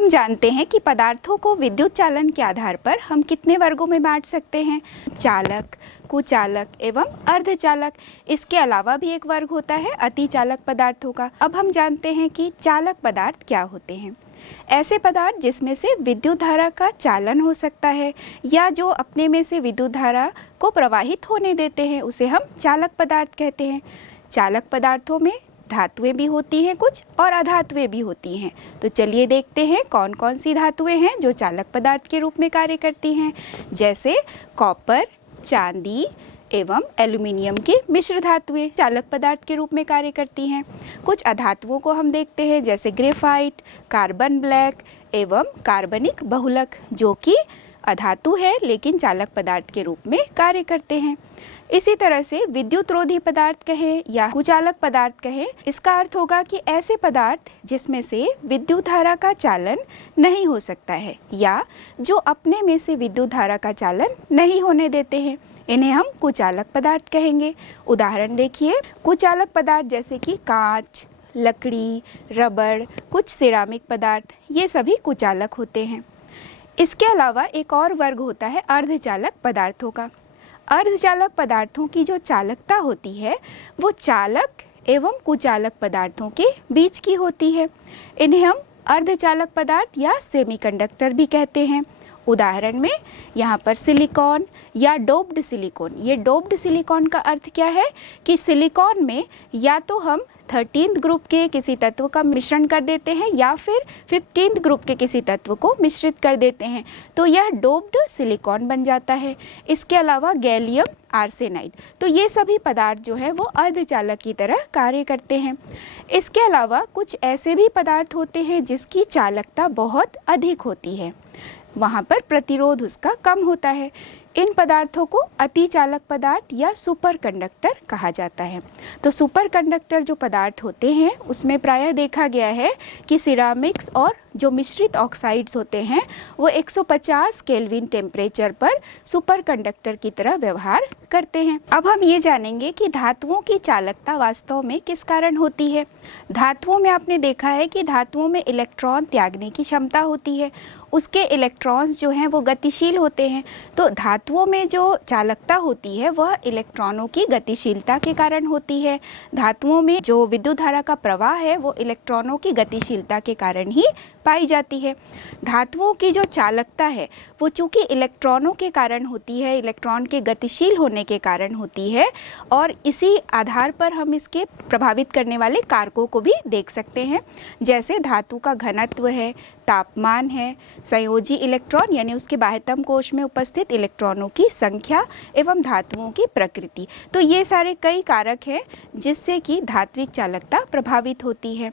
हम जानते हैं कि पदार्थों को विद्युत चालन के आधार पर हम कितने वर्गों में बांट सकते हैं। चालक, कुचालक एवं अर्धचालक। इसके अलावा भी एक वर्ग होता है अतिचालक पदार्थों का। अब हम जानते हैं कि चालक पदार्थ क्या होते हैं। ऐसे पदार्थ जिसमें से विद्युत धारा का चालन हो सकता है या जो अपने में से विद्युत धारा को प्रवाहित होने देते हैं, उसे हम चालक पदार्थ कहते हैं। चालक पदार्थों में धातुएं भी होती हैं कुछ और अधातुएं भी होती हैं। तो चलिए देखते हैं कौन कौन सी धातुएं हैं जो चालक पदार्थ के रूप में कार्य करती हैं। जैसे कॉपर, चांदी एवं एल्यूमिनियम की मिश्र धातुएं चालक पदार्थ के रूप में कार्य करती हैं। कुछ अधातुओं को हम देखते हैं जैसे ग्रेफाइट, कार्बन ब्लैक एवं कार्बनिक बहुलक, जो कि अधातु है लेकिन चालक पदार्थ के रूप में कार्य करते हैं। इसी तरह से विद्युत रोधी पदार्थ कहें या कुचालक पदार्थ कहें, इसका अर्थ होगा कि ऐसे पदार्थ जिसमें से विद्युत धारा का चालन नहीं हो सकता है या जो अपने में से विद्युत धारा का चालन नहीं होने देते हैं, इन्हें हम कुचालक पदार्थ कहेंगे। उदाहरण देखिए, कुचालक पदार्थ जैसे कि कांच, लकड़ी, रबड़, कुछ सिरामिक पदार्थ, ये सभी कुचालक होते हैं। इसके अलावा एक और वर्ग होता है अर्धचालक पदार्थों का। अर्धचालक पदार्थों की जो चालकता होती है वो चालक एवं कुचालक पदार्थों के बीच की होती है। इन्हें हम अर्धचालक पदार्थ या सेमीकंडक्टर भी कहते हैं। उदाहरण में यहाँ पर सिलिकॉन या डोप्ड सिलिकॉन। ये डोप्ड सिलिकॉन का अर्थ क्या है कि सिलिकॉन में या तो हम 13th ग्रुप के किसी तत्व का मिश्रण कर देते हैं या फिर 15th ग्रुप के किसी तत्व को मिश्रित कर देते हैं, तो यह डोप्ड सिलिकॉन बन जाता है। इसके अलावा गैलियम आर्सेनाइड, तो ये सभी पदार्थ जो है वो अर्धचालक की तरह कार्य करते हैं। इसके अलावा कुछ ऐसे भी पदार्थ होते हैं जिसकी चालकता बहुत अधिक होती है, वहाँ पर प्रतिरोध उसका कम होता है। इन पदार्थों को अतिचालक पदार्थ या सुपर कंडक्टर कहा जाता है। तो सुपर कंडक्टर जो पदार्थ होते हैं उसमें प्रायः देखा गया है कि सिरामिक्स और जो मिश्रित ऑक्साइड्स होते हैं वो 150 केल्विन टेम्परेचर पर सुपर कंडक्टर की तरह व्यवहार करते हैं। अब हम ये जानेंगे कि धातुओं की चालकता वास्तव में किस कारण होती है। धातुओं में आपने देखा है कि धातुओं में इलेक्ट्रॉन त्यागने की क्षमता होती है, उसके इलेक्ट्रॉन्स जो हैं वो गतिशील होते हैं। तो धातुओं में जो चालकता होती है वह इलेक्ट्रॉनों की गतिशीलता के कारण होती है। धातुओं में जो विद्युत धारा का प्रवाह है वो इलेक्ट्रॉनों की गतिशीलता के कारण ही पाई जाती है। धातुओं की जो चालकता है वो चूँकि इलेक्ट्रॉनों के कारण होती है, इलेक्ट्रॉन के गतिशील होने के कारण होती है, और इसी आधार पर हम इसके प्रभावित करने वाले कारकों को भी देख सकते हैं। जैसे धातु का घनत्व है, तापमान है, संयोजी इलेक्ट्रॉन यानी उसके बाह्यतम कोश में उपस्थित इलेक्ट्रॉनों की संख्या एवं धातुओं की प्रकृति। तो ये सारे कई कारक हैं जिससे कि धात्विक चालकता प्रभावित होती है।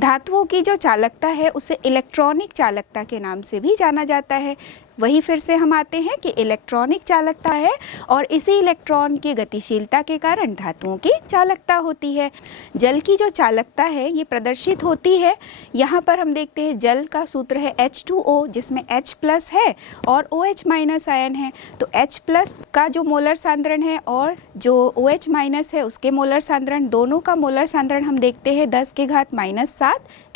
धातुओं की जो चालकता है उसे इलेक्ट्रॉनिक चालकता के नाम से भी जाना जाता है। वही फिर से हम आते हैं कि इलेक्ट्रॉनिक चालकता है और इसी इलेक्ट्रॉन की गतिशीलता के कारण धातुओं की चालकता होती है। जल की जो चालकता है ये प्रदर्शित होती है। यहाँ पर हम देखते हैं जल का सूत्र है H2O, जिसमें H प्लस है और OH माइनस आयन है। तो H प्लस का जो मोलर सांद्रण है और जो OH माइनस है उसके मोलर सांद्रण, दोनों का मोलर सांद्रण हम देखते हैं 10⁻⁷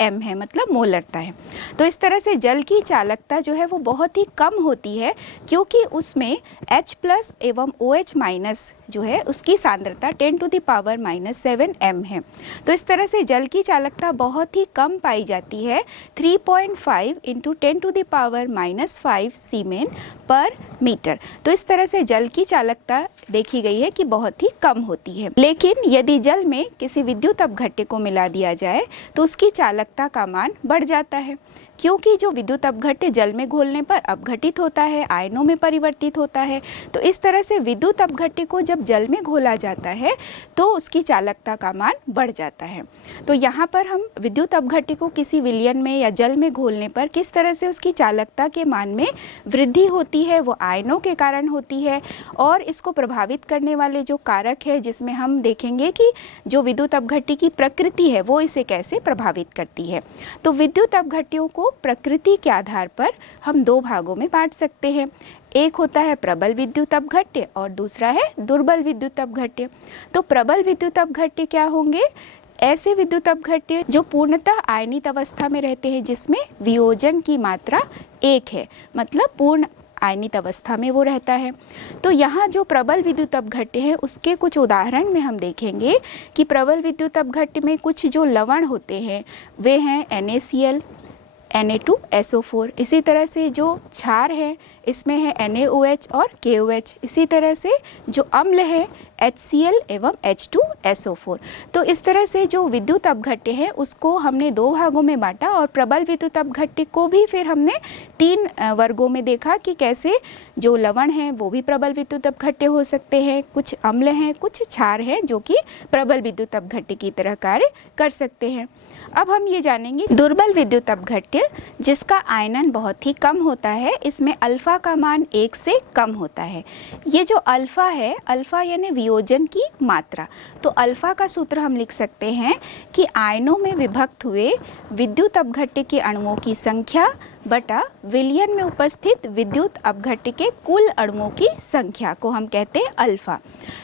m है, मतलब मोलरता है। तो इस तरह से जल की चालकता जो है वो बहुत ही कम होती है क्योंकि उसमें H प्लस एवं OH माइनस जो है उसकी सांद्रता 10⁻⁻7 m है। तो इस तरह से जल की चालकता बहुत ही कम पाई जाती है, 3.5 × 10⁻⁻5 सीमेन पर मीटर। तो इस तरह से जल की चालकता देखी गई है कि बहुत ही कम होती है। लेकिन यदि जल में किसी विद्युत अपघट्य को मिला दिया जाए तो उसकी चालकता का मान बढ़ जाता है, क्योंकि जो विद्युत अपघट्य जल में घोलने पर अपघटित होता है, आयनों में परिवर्तित होता है। तो इस तरह से विद्युत अपघट्य को जब जल में घोला जाता है तो उसकी चालकता का मान बढ़ जाता है। तो यहाँ पर हम विद्युत अपघट्य को किसी विलयन में या जल में घोलने पर किस तरह से उसकी चालकता के मान में वृद्धि होती है वो आयनों के कारण होती है। और इसको प्रभावित करने वाले जो कारक है जिसमें हम देखेंगे कि जो विद्युत अपघट्य की प्रकृति है वो इसे कैसे प्रभावित करती है। तो विद्युत अपघट्यों को प्रकृति के आधार पर हम दो भागों में बांट सकते हैं। एक होता है प्रबल विद्युत अपघट्य और दूसरा है दुर्बल विद्युत अपघट्य। तो प्रबल विद्युत अपघट्य क्या होंगे? ऐसे विद्युत अपघट्य जो पूर्णतः आयनित अवस्था में रहते हैं, जिसमें वियोजन की मात्रा 1 है, मतलब पूर्ण आयनित अवस्था में वो रहता है। तो यहाँ जो प्रबल विद्युत अपघट्य है उसके कुछ उदाहरण में हम देखेंगे कि प्रबल विद्युत अपघट्य में कुछ जो लवण होते हैं वे हैं NaCl, Na2SO4। इसी तरह से जो क्षार है इसमें है NaOH और KOH। इसी तरह से जो अम्ल है HCl एवं H2SO4। तो इस तरह से जो विद्युत अपघट्य है उसको हमने 2 भागों में बांटा और प्रबल विद्युत अपघट्य को भी फिर हमने 3 वर्गों में देखा कि कैसे जो लवण हैं वो भी प्रबल विद्युत अपघट्य हो सकते हैं, कुछ अम्ल हैं, कुछ क्षार हैं जो कि प्रबल विद्युत अपघट्य की तरह कार्य कर सकते हैं। अब हम ये जानेंगे दुर्बल विद्युत अपघट्य जिसका आयनन बहुत ही कम होता है, इसमें अल्फा का मान 1 से कम होता है। ये जो अल्फा है, अल्फा यानी वियोजन की मात्रा, तो अल्फा का सूत्र हम लिख सकते हैं कि आयनों में विभक्त हुए विद्युत अपघट्य के अणुओं की संख्या बटा विलयन में उपस्थित विद्युत अपघट्य के कुल अणुओं की संख्या को हम कहते हैं अल्फा।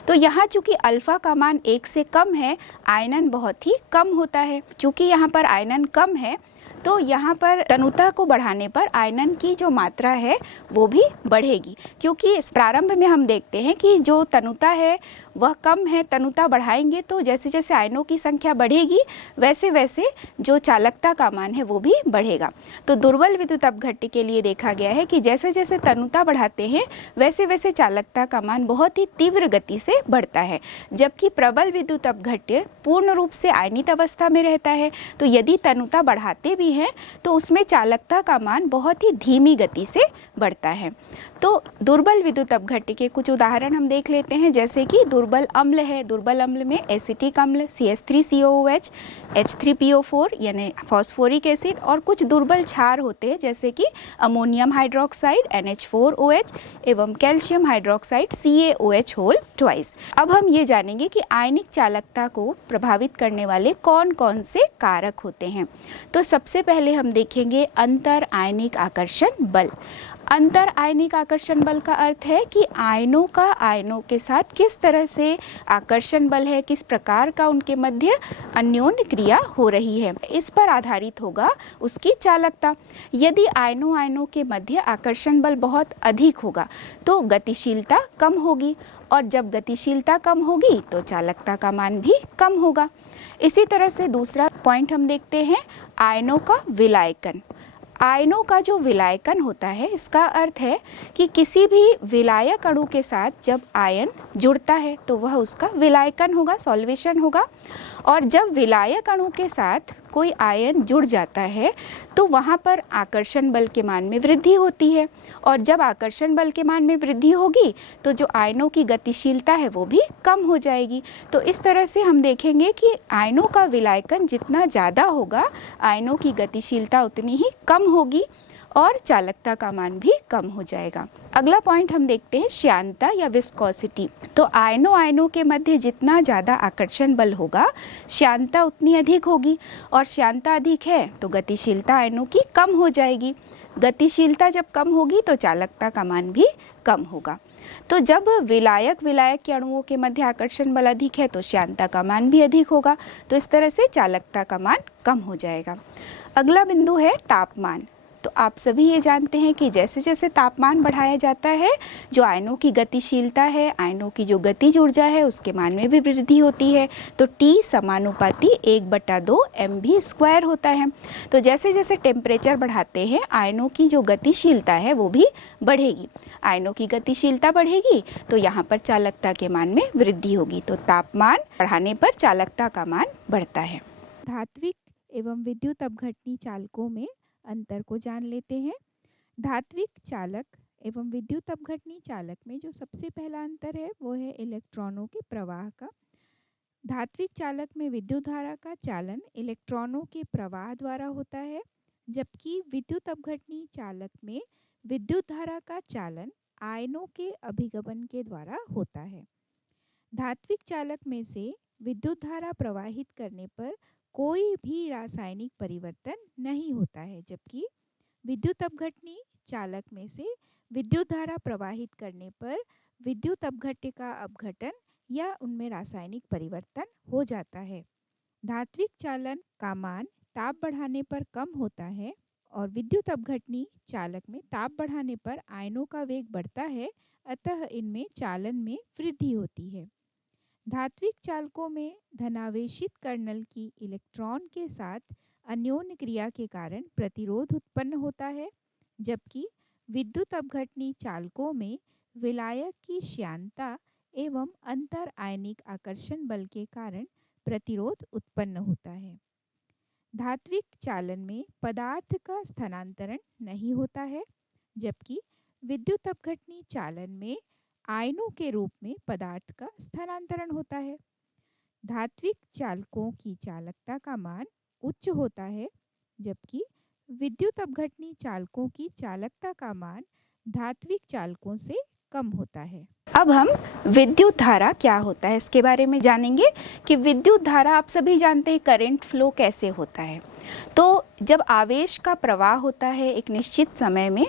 तो यहाँ चूंकि अल्फा का मान 1 से कम है, आयनन बहुत ही कम होता है। चूंकि यहाँ पर आयनन कम है तो यहाँ पर तनुता को बढ़ाने पर आयनन की जो मात्रा है वो भी बढ़ेगी, क्योंकि इस प्रारंभ में हम देखते हैं कि जो तनुता है वह कम है। तनुता बढ़ाएंगे तो जैसे जैसे आयनों की संख्या बढ़ेगी वैसे वैसे जो चालकता का मान है वो भी बढ़ेगा। तो दुर्बल विद्युत अपघट्य के लिए देखा गया है कि जैसे जैसे तनुता बढ़ाते हैं वैसे वैसे चालकता का मान बहुत ही तीव्र गति से बढ़ता है, जबकि प्रबल विद्युत अपघट्य पूर्ण रूप से आयनित अवस्था में रहता है। तो यदि तनुता बढ़ाते भी हैं तो उसमें चालकता का मान बहुत ही धीमी गति से बढ़ता है। तो दुर्बल विद्युत अपघट्य के कुछ उदाहरण हम देख लेते हैं, जैसे कि दुर्बल अम्ल है। दुर्बल अम्ल में एसिटिक अम्ल CH3COOH, H3PO4 यानी फॉस्फोरिक एसिड, और कुछ दुर्बल क्षार होते हैं जैसे कि अमोनियम हाइड्रोक्साइड NH4OH एवं कैल्शियम हाइड्रोक्साइड CaOH2। अब हम ये जानेंगे कि आयनिक चालकता को प्रभावित करने वाले कौन कौन से कारक होते हैं। तो सबसे पहले हम देखेंगे अंतर आयनिक आकर्षण बल। अंतर आयनिक आकर्षण बल का अर्थ है कि आयनों का आयनों के साथ किस तरह से आकर्षण बल है, किस प्रकार का उनके मध्य अन्योन्य क्रिया हो रही है, इस पर आधारित होगा उसकी चालकता। यदि आयनों आयनों के मध्य आकर्षण बल बहुत अधिक होगा तो गतिशीलता कम होगी, और जब गतिशीलता कम होगी तो चालकता का मान भी कम होगा। इसी तरह से दूसरा पॉइंट हम देखते हैं आयनों का विलायकन। आयनों का जो विलायकन होता है इसका अर्थ है कि किसी भी विलायक अणु के साथ जब आयन जुड़ता है तो वह उसका विलायकन होगा, सॉल्वेशन होगा। और जब विलायक अणु के साथ कोई आयन जुड़ जाता है तो वहाँ पर आकर्षण बल के मान में वृद्धि होती है, और जब आकर्षण बल के मान में वृद्धि होगी तो जो आयनों की गतिशीलता है वो भी कम हो जाएगी। तो इस तरह से हम देखेंगे कि आयनों का विलायकन जितना ज़्यादा होगा आयनों की गतिशीलता उतनी ही कम होगी और चालकता का मान भी कम हो जाएगा। अगला पॉइंट हम देखते हैं श्यानता या विस्कोसिटी। तो आयनों आयनों के मध्य जितना ज़्यादा आकर्षण बल होगा श्यानता उतनी अधिक होगी, और श्यानता अधिक है तो गतिशीलता आयनों की कम हो जाएगी। गतिशीलता जब कम होगी तो चालकता का मान भी कम होगा। तो जब विलायक के अणुओं के मध्य आकर्षण बल अधिक है तो श्यानता का मान भी अधिक होगा, तो इस तरह से चालकता का मान कम हो जाएगा। अगला बिंदु है तापमान। तो आप सभी ये जानते हैं कि जैसे जैसे तापमान बढ़ाया जाता है जो आयनों की गतिशीलता है, आयनों की जो गतिज ऊर्जा है उसके मान में भी वृद्धि होती है। तो T समानुपाती 1/2 mv² होता है। तो जैसे जैसे टेम्परेचर बढ़ाते हैं आयनों की जो गतिशीलता है वो भी बढ़ेगी। आयनों की गतिशीलता बढ़ेगी तो यहाँ पर चालकता के मान में वृद्धि होगी। तो तापमान बढ़ाने पर चालकता का मान बढ़ता है। धात्विक एवं विद्युत अपघटनी चालकों में अंतर को जान लेते हैं। धात्विक चालक एवं विद्युत अपघटनी चालक में जो सबसे पहला अंतर है वो है इलेक्ट्रॉनों के प्रवाह का। धात्विक चालक में विद्युत धारा का चालन इलेक्ट्रॉनों के प्रवाह द्वारा होता है, जबकि विद्युत अपघटनी चालक में विद्युत धारा का चालन आयनों के अभिगमन के द्वारा होता है। धात्विक चालक में से विद्युत धारा प्रवाहित करने पर कोई भी रासायनिक परिवर्तन नहीं होता है, जबकि विद्युत अपघटनी चालक में से विद्युत धारा प्रवाहित करने पर विद्युत अपघट्य का अपघटन या उनमें रासायनिक परिवर्तन हो जाता है। धात्विक चालन का मान ताप बढ़ाने पर कम होता है और विद्युत अपघटनी चालक में ताप बढ़ाने पर आयनों का वेग बढ़ता है, अतः इनमें चालन में वृद्धि होती है। धात्विक चालकों में धनावेशित कर्नल की इलेक्ट्रॉन के साथ अन्योन्य क्रिया के कारण प्रतिरोध उत्पन्न होता है, जबकि विद्युत अपघटनी चालकों में विलायक की श्यानता एवं अंतर आयनिक आकर्षण बल के कारण प्रतिरोध उत्पन्न होता है। धात्विक चालन में पदार्थ का स्थानांतरण नहीं होता है, जबकि विद्युत अपघटनी चालन में आयनों के रूप में पदार्थ का स्थानांतरण होता है। धात्विक चालकों की चालकता का मान उच्च होता है, जबकि विद्युत अपघटनी चालकों की चालकता का मान धात्विक चालकों से कम होता है। अब हम विद्युत धारा क्या होता है इसके बारे में जानेंगे कि विद्युत धारा, आप सभी जानते हैं करंट फ्लो कैसे होता है। तो जब आवेश का प्रवाह होता है एक निश्चित समय में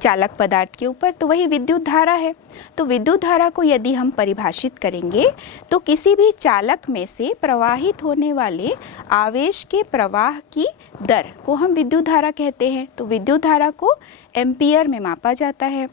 चालक पदार्थ के ऊपर, तो वही विद्युत धारा है। तो विद्युत धारा को यदि हम परिभाषित करेंगे तो किसी भी चालक में से प्रवाहित होने वाले आवेश के प्रवाह की दर को हम विद्युत धारा कहते हैं। तो विद्युत धारा को एम्पियर में मापा जाता है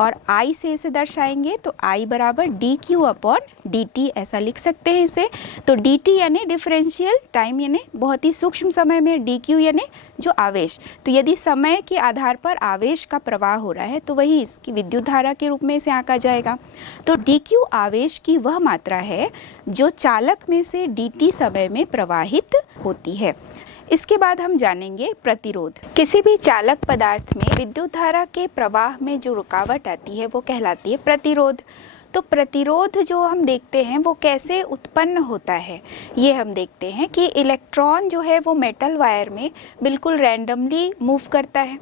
और I से इसे दर्शाएंगे तो I बराबर dQ अपॉन dt, ऐसा लिख सकते हैं इसे। तो dt यानी डिफरेंशियल टाइम, यानी बहुत ही सूक्ष्म समय में, dQ यानी जो आवेश। तो यदि समय के आधार पर आवेश का प्रवाह हो रहा है तो वही इसकी विद्युत धारा के रूप में इसे आंका जाएगा। तो dQ आवेश की वह मात्रा है जो चालक में से dt समय में प्रवाहित होती है। इसके बाद हम जानेंगे प्रतिरोध। किसी भी चालक पदार्थ में विद्युत धारा के प्रवाह में जो रुकावट आती है वो कहलाती है प्रतिरोध। तो प्रतिरोध जो हम देखते हैं वो कैसे उत्पन्न होता है, ये हम देखते हैं कि इलेक्ट्रॉन जो है वो मेटल वायर में बिल्कुल रैंडमली मूव करता है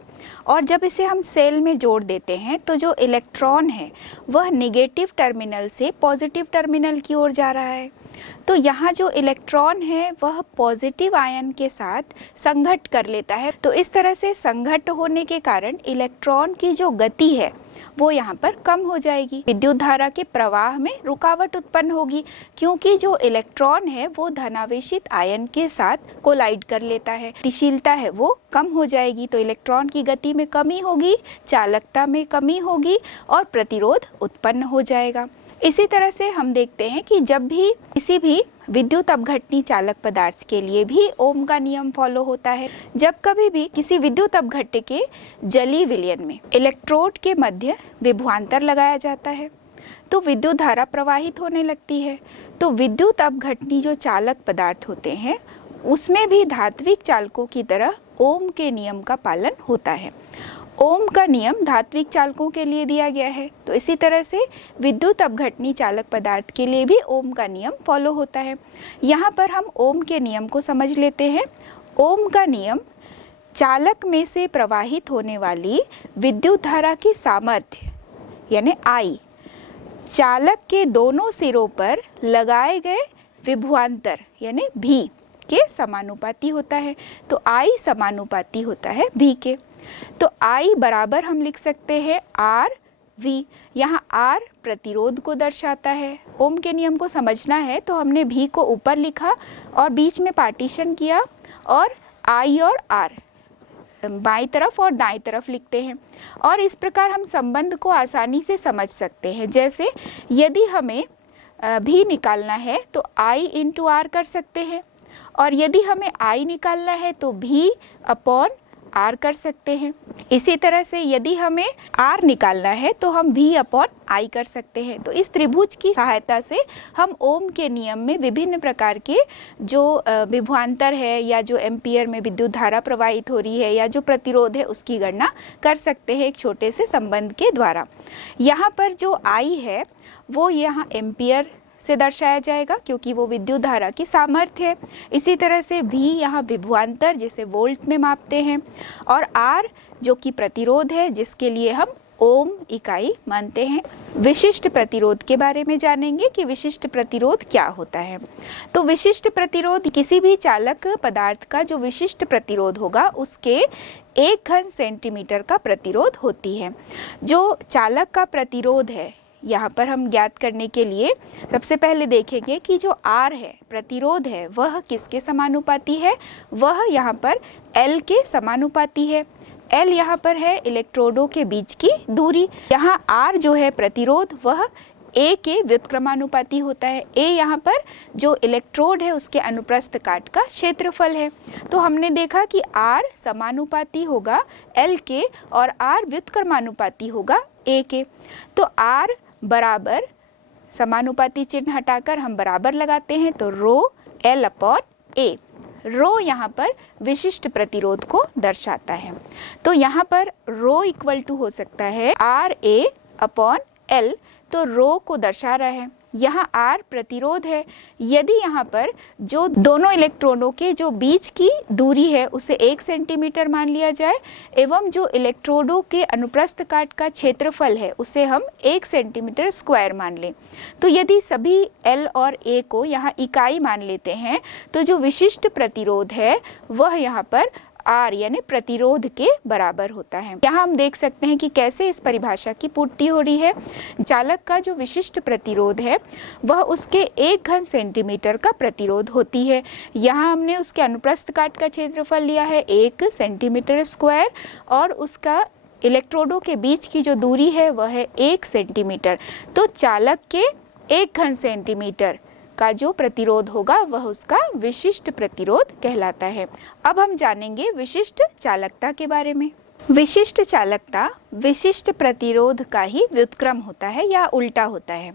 और जब इसे हम सेल में जोड़ देते हैं तो जो इलेक्ट्रॉन है वह नेगेटिव टर्मिनल से पॉजिटिव टर्मिनल की ओर जा रहा है। तो यहाँ जो इलेक्ट्रॉन है वह पॉजिटिव आयन के साथ संघट्ट कर लेता है। तो इस तरह से संघट्ट होने के कारण इलेक्ट्रॉन की जो गति है वो यहाँ पर कम हो जाएगी। विद्युत धारा के प्रवाह में रुकावट उत्पन्न होगी क्योंकि जो इलेक्ट्रॉन है वो धनावेशित आयन के साथ कोलाइड कर लेता है, गतिशीलता है वो कम हो जाएगी। तो इलेक्ट्रॉन की गति में कमी होगी, चालकता में कमी होगी और प्रतिरोध उत्पन्न हो जाएगा। इसी तरह से हम देखते हैं कि जब भी किसी भी विद्युत अपघटनी चालक पदार्थ के लिए भी ओम का नियम फॉलो होता है। जब कभी भी किसी विद्युत अपघट्य के जलीय विलयन में इलेक्ट्रोड के मध्य विभवांतर लगाया जाता है तो विद्युत धारा प्रवाहित होने लगती है। तो विद्युत अपघटनी जो चालक पदार्थ होते हैं उसमें भी धात्विक चालकों की तरह ओम के नियम का पालन होता है। ओम का नियम धात्विक चालकों के लिए दिया गया है, तो इसी तरह से विद्युत अपघटनी चालक पदार्थ के लिए भी ओम का नियम फॉलो होता है। यहाँ पर हम ओम के नियम को समझ लेते हैं। ओम का नियम चालक में से प्रवाहित होने वाली विद्युत धारा की सामर्थ्य यानी I चालक के दोनों सिरों पर लगाए गए विभवांतर यानी V के समानुपाती होता है। तो I समानुपाती होता है V के। तो I बराबर हम लिख सकते हैं R V। यहाँ R प्रतिरोध को दर्शाता है। ओम के नियम को समझना है तो हमने V को ऊपर लिखा और बीच में पार्टीशन किया और I और R बाईं तरफ और दाईं तरफ लिखते हैं और इस प्रकार हम संबंध को आसानी से समझ सकते हैं। जैसे यदि हमें V निकालना है तो I इंटू R कर सकते हैं और यदि हमें I निकालना है तो V अपॉन R कर सकते हैं। इसी तरह से यदि हमें R निकालना है तो हम V अपॉन I कर सकते हैं। तो इस त्रिभुज की सहायता से हम ओम के नियम में विभिन्न प्रकार के जो विभवांतर है या जो एम्पियर में विद्युत धारा प्रवाहित हो रही है या जो प्रतिरोध है उसकी गणना कर सकते हैं एक छोटे से संबंध के द्वारा। यहाँ पर जो I है वो यहाँ एम्पियर से दर्शाया जाएगा क्योंकि वो विद्युत धारा की सामर्थ्य है। इसी तरह से V यहाँ विभवांतर जिसे वोल्ट में मापते हैं और R जो कि प्रतिरोध है जिसके लिए हम ओम इकाई मानते हैं। विशिष्ट प्रतिरोध के बारे में जानेंगे कि विशिष्ट प्रतिरोध क्या होता है। तो विशिष्ट प्रतिरोध किसी भी चालक पदार्थ का जो विशिष्ट प्रतिरोध होगा उसके 1 घन सेंटीमीटर का प्रतिरोध होती है। जो चालक का प्रतिरोध है यहाँ पर हम ज्ञात करने के लिए सबसे पहले देखेंगे कि जो R है, प्रतिरोध है, वह किसके समानुपाती है? वह यहाँ पर L के समानुपाती है। L यहाँ पर है इलेक्ट्रोडों के बीच की दूरी। यहाँ R जो है प्रतिरोध, वह A के व्युत्क्रमानुपाती होता है। A यहाँ पर जो इलेक्ट्रोड है उसके अनुप्रस्थ काट का क्षेत्रफल है। तो हमने देखा कि R समानुपाती होगा L के और R व्युत्क्रमानुपाती होगा A के। तो R बराबर, समानुपाती चिन्ह हटाकर हम बराबर लगाते हैं, तो रो L अपॉन A। रो यहाँ पर विशिष्ट प्रतिरोध को दर्शाता है। तो यहाँ पर रो इक्वल टू हो सकता है RA अपॉन L, तो रो को दर्शा रहा है। यहाँ R प्रतिरोध है। यदि यहाँ पर जो दोनों इलेक्ट्रॉनों के जो बीच की दूरी है उसे 1 सेंटीमीटर मान लिया जाए एवं जो इलेक्ट्रोडों के अनुप्रस्थ काट का क्षेत्रफल है उसे हम 1 सेंटीमीटर स्क्वायर मान लें, तो यदि सभी L और A को यहाँ इकाई मान लेते हैं तो जो विशिष्ट प्रतिरोध है वह यहाँ पर R यानी प्रतिरोध के बराबर होता है। यहाँ हम देख सकते हैं कि कैसे इस परिभाषा की पूर्ति हो रही है। चालक का जो विशिष्ट प्रतिरोध है वह उसके 1 घन सेंटीमीटर का प्रतिरोध होती है। यहाँ हमने उसके अनुप्रस्थ काट का क्षेत्रफल लिया है 1 सेंटीमीटर स्क्वायर और उसका इलेक्ट्रोडों के बीच की जो दूरी है वह है 1 सेंटीमीटर। तो चालक के 1 घन सेंटीमीटर का जो प्रतिरोध होगा वह उसका विशिष्ट प्रतिरोध कहलाता है। अब हम जानेंगे विशिष्ट चालकता के बारे में। विशिष्ट चालकता विशिष्ट प्रतिरोध का ही व्युत्क्रम होता है या उल्टा होता है।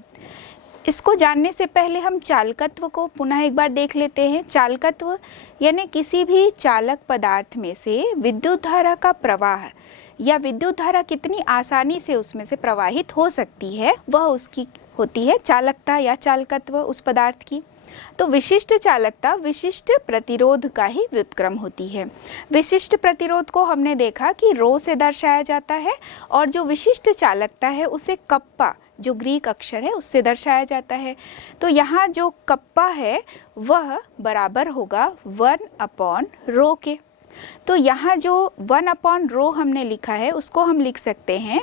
इसको जानने से पहले हम चालकत्व को पुनः एक बार देख लेते हैं। चालकत्व यानी किसी भी चालक पदार्थ में से विद्युत धारा का प्रवाह या विद्युत धारा कितनी आसानी से उसमें से प्रवाहित हो सकती है वह उसकी होती है चालकता या चालकत्व उस पदार्थ की। तो विशिष्ट चालकता विशिष्ट प्रतिरोध का ही व्युत्क्रम होती है। विशिष्ट प्रतिरोध को हमने देखा कि रो से दर्शाया जाता है और जो विशिष्ट चालकता है उसे कप्पा, जो ग्रीक अक्षर है, उससे दर्शाया जाता है। तो यहाँ जो कप्पा है वह बराबर होगा 1 अपॉन रो के। तो यहाँ जो 1 अपॉन रो हमने लिखा है उसको हम लिख सकते हैं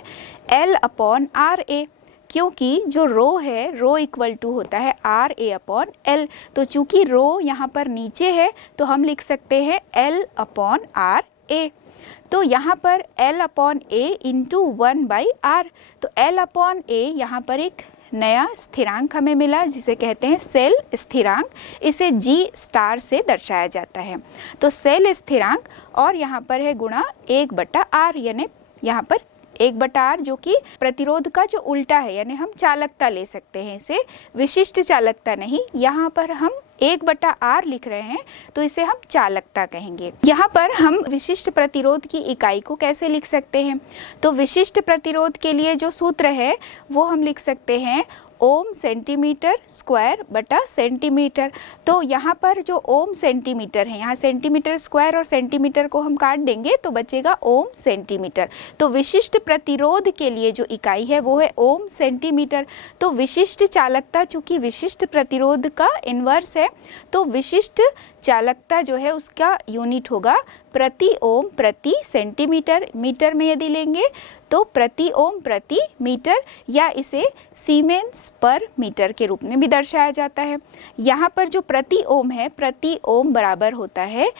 L अपॉन RA, क्योंकि जो रो है रो इक्वल टू होता है RA अपॉन L। तो चूंकि रो यहाँ पर नीचे है तो हम लिख सकते हैं L अपॉन RA। तो यहाँ पर L upon A into 1/R। तो L अपॉन A यहाँ पर एक नया स्थिरांक हमें मिला जिसे कहते हैं सेल स्थिरांक। इसे G स्टार से दर्शाया जाता है। तो सेल स्थिरांक और यहाँ पर है गुणा 1/R, यानी यहाँ पर 1/R जो कि प्रतिरोध का जो उल्टा है, यानी हम चालकता ले सकते हैं इसे, विशिष्ट चालकता नहीं। यहाँ पर हम 1/R लिख रहे हैं तो इसे हम चालकता कहेंगे। यहाँ पर हम विशिष्ट प्रतिरोध की इकाई को कैसे लिख सकते हैं? तो विशिष्ट प्रतिरोध के लिए जो सूत्र है वो हम लिख सकते हैं ओम सेंटीमीटर स्क्वायर बटा सेंटीमीटर। तो यहाँ पर जो ओम सेंटीमीटर है, यहाँ सेंटीमीटर स्क्वायर और सेंटीमीटर को हम काट देंगे तो बचेगा ओम सेंटीमीटर। तो विशिष्ट प्रतिरोध के लिए जो इकाई है वो है ओम सेंटीमीटर। तो विशिष्ट चालकता चूंकि विशिष्ट प्रतिरोध का इन्वर्स है तो विशिष्ट चालकता जो है उसका यूनिट होगा प्रति ओम प्रति सेंटीमीटर। मीटर में यदि लेंगे तो प्रति ओम प्रति मीटर या इसे सीमेंस पर मीटर के रूप में भी दर्शाया जाता है। यहाँ पर जो प्रति ओम है, प्रति ओम बराबर होता है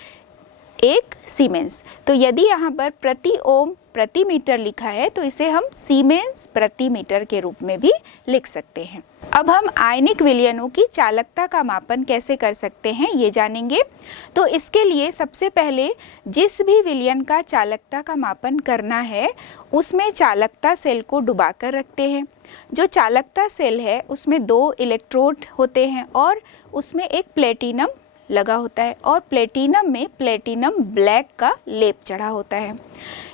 1 सीमेंस। तो यदि यहाँ पर प्रति ओम प्रति मीटर लिखा है तो इसे हम सीमेंस प्रति मीटर के रूप में भी लिख सकते हैं। अब हम आयनिक विलयनों की चालकता का मापन कैसे कर सकते हैं ये जानेंगे। तो इसके लिए सबसे पहले जिस भी विलयन का चालकता का मापन करना है उसमें चालकता सेल को डुबा कर रखते हैं। जो चालकता सेल है उसमें 2 इलेक्ट्रोड होते हैं और उसमें एक प्लेटिनम लगा होता है और प्लेटिनम में प्लेटिनम ब्लैक का लेप चढ़ा होता है।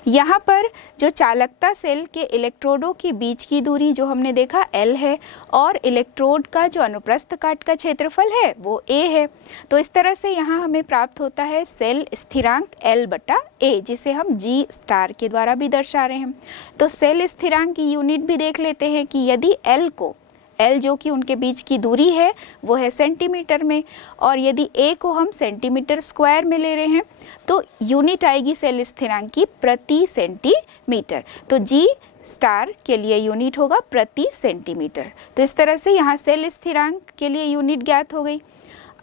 यहाँ पर जो चालकता सेल के इलेक्ट्रोडों के बीच की दूरी जो हमने देखा L है और इलेक्ट्रोड का जो अनुप्रस्थ काट का क्षेत्रफल है वो A है। तो इस तरह से यहाँ हमें प्राप्त होता है सेल स्थिरांक L/A, जिसे हम G स्टार के द्वारा भी दर्शा रहे हैं। तो सेल स्थिरांक की यूनिट भी देख लेते हैं कि यदि L को L जो कि उनके बीच की दूरी है वो है सेंटीमीटर में, और यदि A को हम सेंटीमीटर स्क्वायर में ले रहे हैं तो यूनिट आएगी सेल स्थिरांक की प्रति सेंटीमीटर। तो G स्टार के लिए यूनिट होगा प्रति सेंटीमीटर। तो इस तरह से यहाँ सेल स्थिरांक के लिए यूनिट ज्ञात हो गई।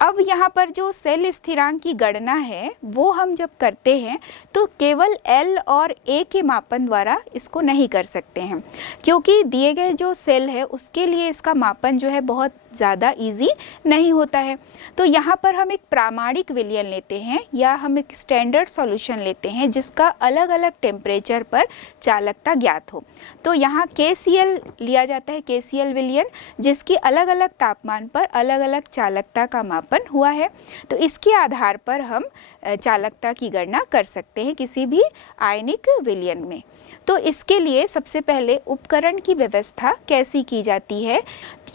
अब यहाँ पर जो सेल स्थिरांक की गणना है वो हम जब करते हैं तो केवल L और A के मापन द्वारा इसको नहीं कर सकते हैं, क्योंकि दिए गए जो सेल है उसके लिए इसका मापन जो है बहुत ज़्यादा इजी नहीं होता है। तो यहाँ पर हम एक प्रामाणिक विलयन लेते हैं या हम एक स्टैंडर्ड सॉल्यूशन लेते हैं जिसका अलग अलग टेम्परेचर पर चालकता ज्ञात हो। तो यहाँ KCl लिया जाता है, KCl विलयन, जिसकी अलग अलग तापमान पर अलग अलग चालकता का मापन हुआ है। तो इसके आधार पर हम चालकता की गणना कर सकते हैं किसी भी आयनिक विलयन में। तो इसके लिए सबसे पहले उपकरण की व्यवस्था कैसी की जाती है,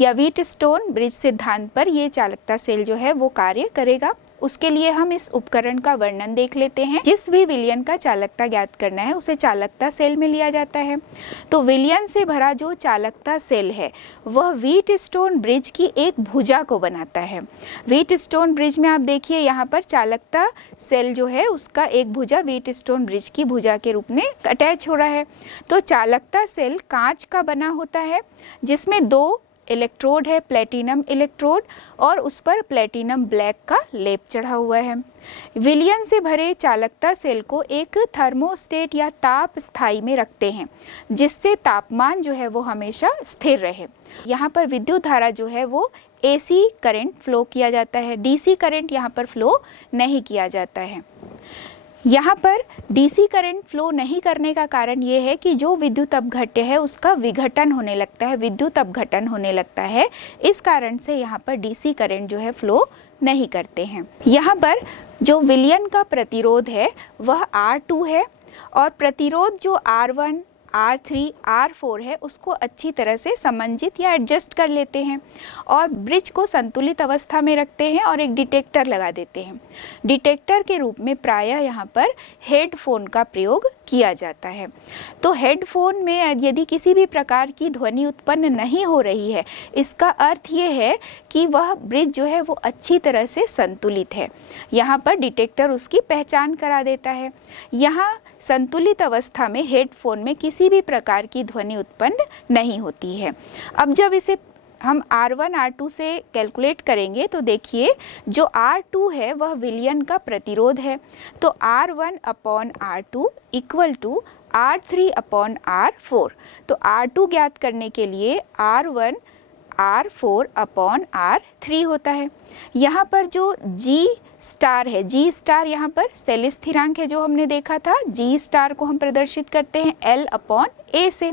या व्हीटस्टोन ब्रिज सिद्धांत पर ये चालकता सेल जो है वो कार्य करेगा, उसके लिए हम इस उपकरण का वर्णन देख लेते हैं। जिस भी विलयन का चालकता ज्ञात करना है उसे चालकता सेल में लिया जाता है। तो विलयन से भरा जो चालकता सेल है वह व्हीटस्टोन ब्रिज की एक भुजा को बनाता है। व्हीटस्टोन ब्रिज में आप देखिए यहाँ पर चालकता सेल जो है उसका एक भुजा व्हीटस्टोन ब्रिज की भुजा के रूप में अटैच हो रहा है। तो चालकता सेल कांच का बना होता है जिसमें 2 इलेक्ट्रोड है, प्लेटिनम इलेक्ट्रोड, और उस पर प्लेटिनम ब्लैक का लेप चढ़ा हुआ है। विलयन से भरे चालकता सेल को एक थर्मोस्टेट या ताप स्थायी में रखते हैं जिससे तापमान जो है वो हमेशा स्थिर रहे। यहाँ पर विद्युत धारा जो है वो AC करंट फ्लो किया जाता है, DC करंट यहाँ पर फ्लो नहीं किया जाता है। यहाँ पर DC करंट फ्लो नहीं करने का कारण ये है कि जो विद्युत अपघट्य है उसका विघटन होने लगता है, विद्युत अपघटन होने लगता है। इस कारण से यहाँ पर DC करंट जो है फ्लो नहीं करते हैं। यहाँ पर जो विलयन का प्रतिरोध है वह R2 है, और प्रतिरोध जो R1, R3, R4 है उसको अच्छी तरह से समंजित या एडजस्ट कर लेते हैं और ब्रिज को संतुलित अवस्था में रखते हैं और एक डिटेक्टर लगा देते हैं। डिटेक्टर के रूप में प्रायः यहाँ पर हेडफोन का प्रयोग किया जाता है। तो हेडफोन में यदि किसी भी प्रकार की ध्वनि उत्पन्न नहीं हो रही है, इसका अर्थ ये है कि वह ब्रिज जो है वो अच्छी तरह से संतुलित है। यहाँ पर डिटेक्टर उसकी पहचान करा देता है। यहाँ संतुलित अवस्था में हेडफोन में किसी भी प्रकार की ध्वनि उत्पन्न नहीं होती है। अब जब इसे हम R1 R2 से कैलकुलेट करेंगे तो देखिए जो R2 है वह विलयन का प्रतिरोध है। तो R1 upon R2 equal to R3 upon R4। तो R2 ज्ञात करने के लिए R1 R4 अपॉन R3 होता है। यहाँ पर जो G स्टार है, G स्टार यहाँ पर सेल स्थिरांक है जो हमने देखा था, G स्टार को हम प्रदर्शित करते हैं L अपॉन A से।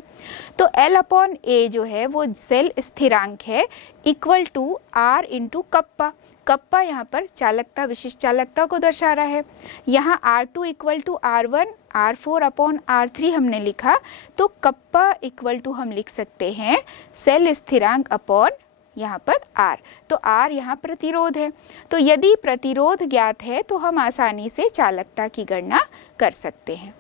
तो L अपॉन A जो है वो सेल स्थिरांक है equal to R into kappa. Kappa यहाँ पर चालकता, विशिष्ट चालकता को दर्शा रहा है। यहाँ R2 equal to R1 R4 upon R3 हमने लिखा, तो कप्पा इक्वल टू हम लिख सकते हैं सेल स्थिरांक अपॉन यहाँ पर R। तो R यहाँ प्रतिरोध है। तो यदि प्रतिरोध ज्ञात है तो हम आसानी से चालकता की गणना कर सकते हैं।